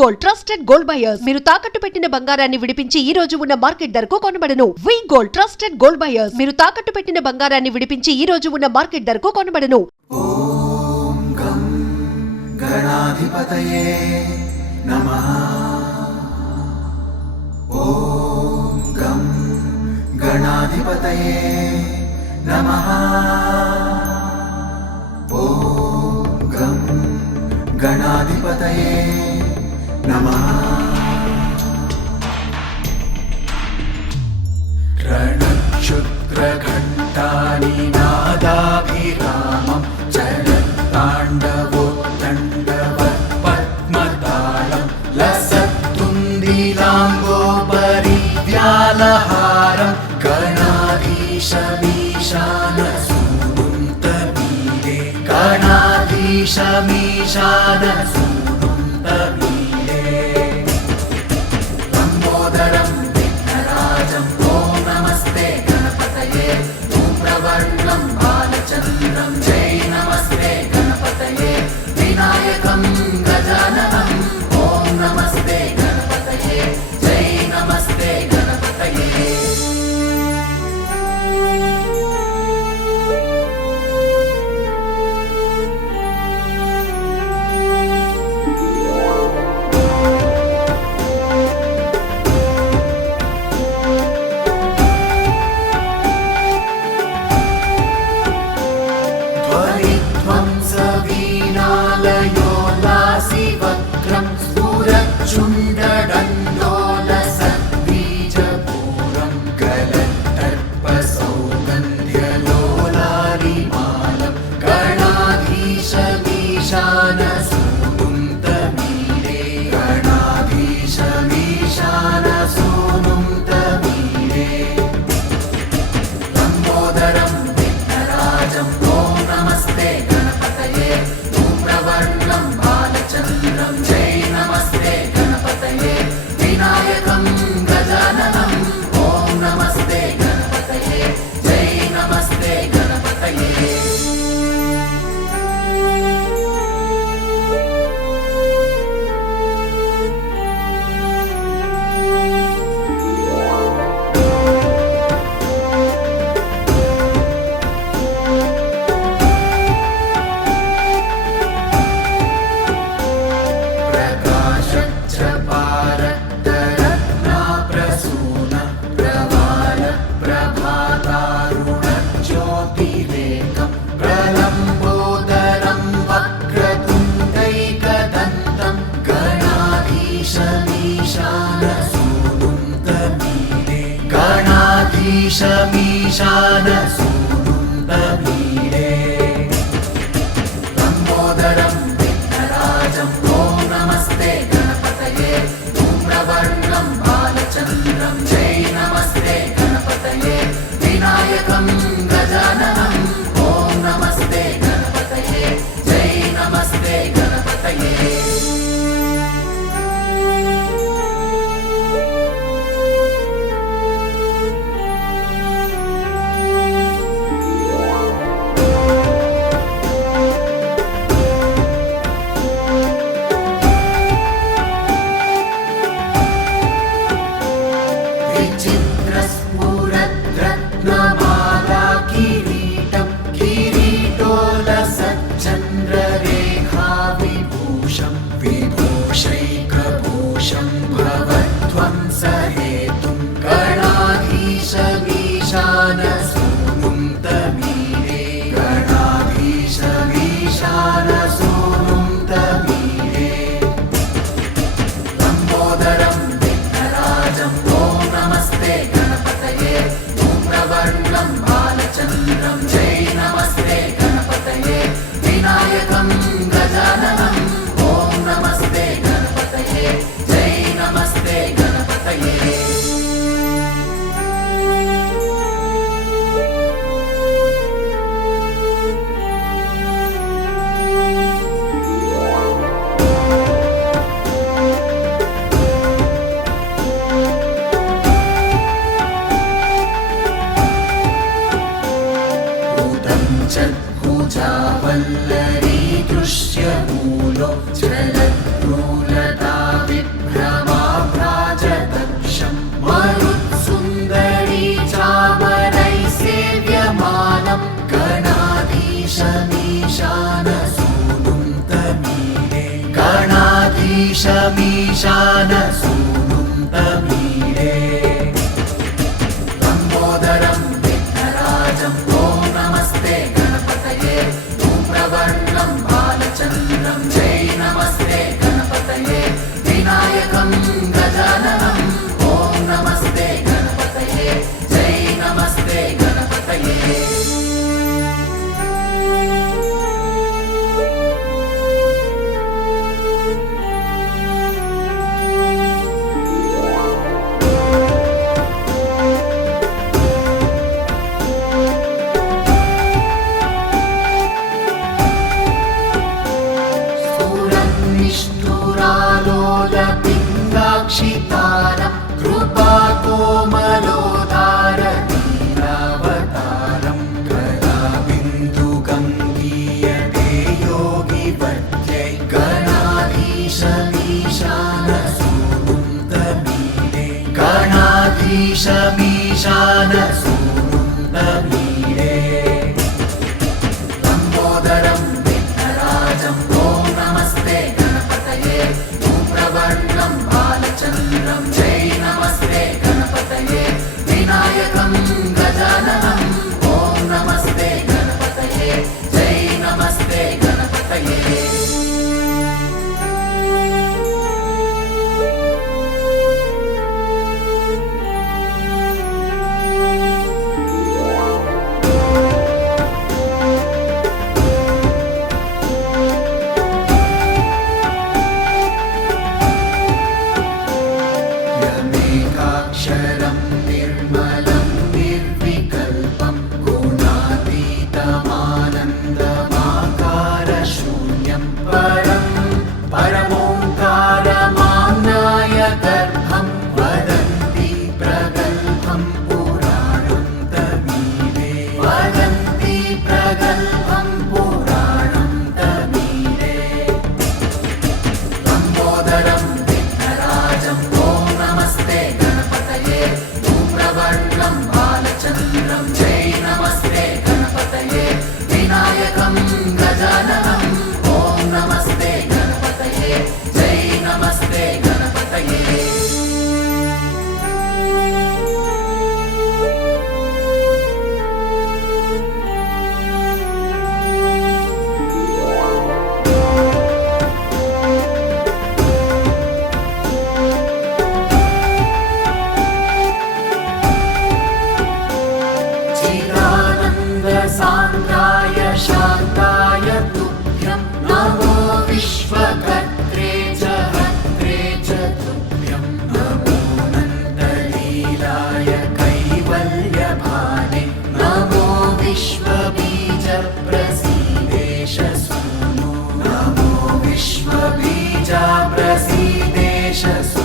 Gold trusted gold buyers మీరు తాకట్టు పెట్టిన బంగారాన్ని విడిపించి ఈ రోజు ఉన్న మార్కెట్ ధరకు కొనబడను. వి గోల్డ్ ట్రస్టెడ్ గోల్డ్ బయర్స్ మీరు తాకట్టు పెట్టిన బంగారాన్ని విడిపించి ఈ రోజు ఉన్న మార్కెట్ ధరకు కొనబడను. ఓం గం గణాధిపతయే నమః. ఓం గం గణాధిపతయే నమః. ఓం గం గణాధిపతయే నమః. रणक्षुद्रघण्टानि नादाभिरामं चलत्ताण्डवोत्तण्डवत्पद्मतालं लसत्तुन्दिलाम्बोपरिव्यालहारं गणाधीशमीशानसूनुं तमीरे गणाधीशमीशानसूनुं तमीरे लम्बोदरं विघ्नराजं ॐ नमस्ते गणपतये धूम्रवर्णं बालचन्द्रं जय नमस्ते गणपतये विनायकं गजाननं ॐ नमस्ते गणपतये जय नमस्ते गणपतये. ध्वनिध्वंसवीणालयोल्लासिवक्त्रं स्फुरच्चुण्डदण्डोलसद्बीजपूरं गलत्तर्पसौगन्ध्यलोलारिमालं गणाधीशमीशानसूनुं तमीरे गणाधीशमीशानसूनुं तमीरे लम्बोदरं विघ्नराजं ॐ नमस्ते गणपतये धूम्रवर्णं बालचन्द्रं जय नमस्ते गणपतये विनायकं गजाननं ॐ नमस्ते गणपतये जय नमस्ते गणपतये. प्रकाशच्चपारक्तरत्नाप्रसून प्रवाल प्रभातारुणज्योतिरेकं प्रलम्बोदरं वक्रतुण्डैकदन्तं गणाधीशमीशानसूनुं तमीरे गणाधीशमीशानसूनुं तमीरे लम्बोदरं विघ्नराजं ॐ नमस्ते गणपतये धूम्रवर्णं बालचन्द्रं जय नमस्ते गणपतये विनायकं गजाननं ॐ नमस्ते गणपतये जय नमस्ते गणपतये. गणाधीशमीशान सूनुं तमीरे लम्बोदरं विघ्नराजं ॐ नमस्ते गणपतये धूम्रवर्णं बालचन्द्रं जय नमस्ते गणपतये विनायकं गजाननं ॐ नमस्ते गणपतये जय नमस्ते गणपतये निष्ठुरालोलपिङ्गाक्षितारं कृपाकोमलोदारनीरावतारं गदाबिन्दुगङ्गीयते योगिवर्त्यै गणाधीशमीशानसूनुं तमीरे गणाधीशमीशानसूनुं तमीरे लम्बोदरं विघ्नराजं ॐ नमस्ते गणपतये धूम्रवर्णं बालचन्द्रं जय नमस्ते गणपतये विनायकं गजाननं ॐ नमस्ते गणपतये जय नमस्ते गणपतये यमेकाक्षरं निर्मलं निर्विकल्पं गुणातीतमानन्दमाकारशून्यं परमोङ्कारमाम्नाय गर्भं वदन्ति प्रगल्भं पुराणं तमीरे वदन्ति प्रगल्भं पुराणं तमीरे लम्बोदरं विघ्नराजं ॐ नमस्ते गणपतये धूम्रवर्णं बालचन्द्रं जय नमस्ते गणपतये विनायकं गजाननं ॐ नमस्ते गणपतये जय नमस्ते गणपतये चिदानन्दसान्द्राय शान्ताय तुभ्यं नमो विश्वकर्त्रे च हर्त्रे च तुभ्यं नमो नन्दलीलाय कैवल्यभाने नमो विश्वबीजप्रसीदेश सूनु नमो विश्वबीजप्रसीदेश सूनु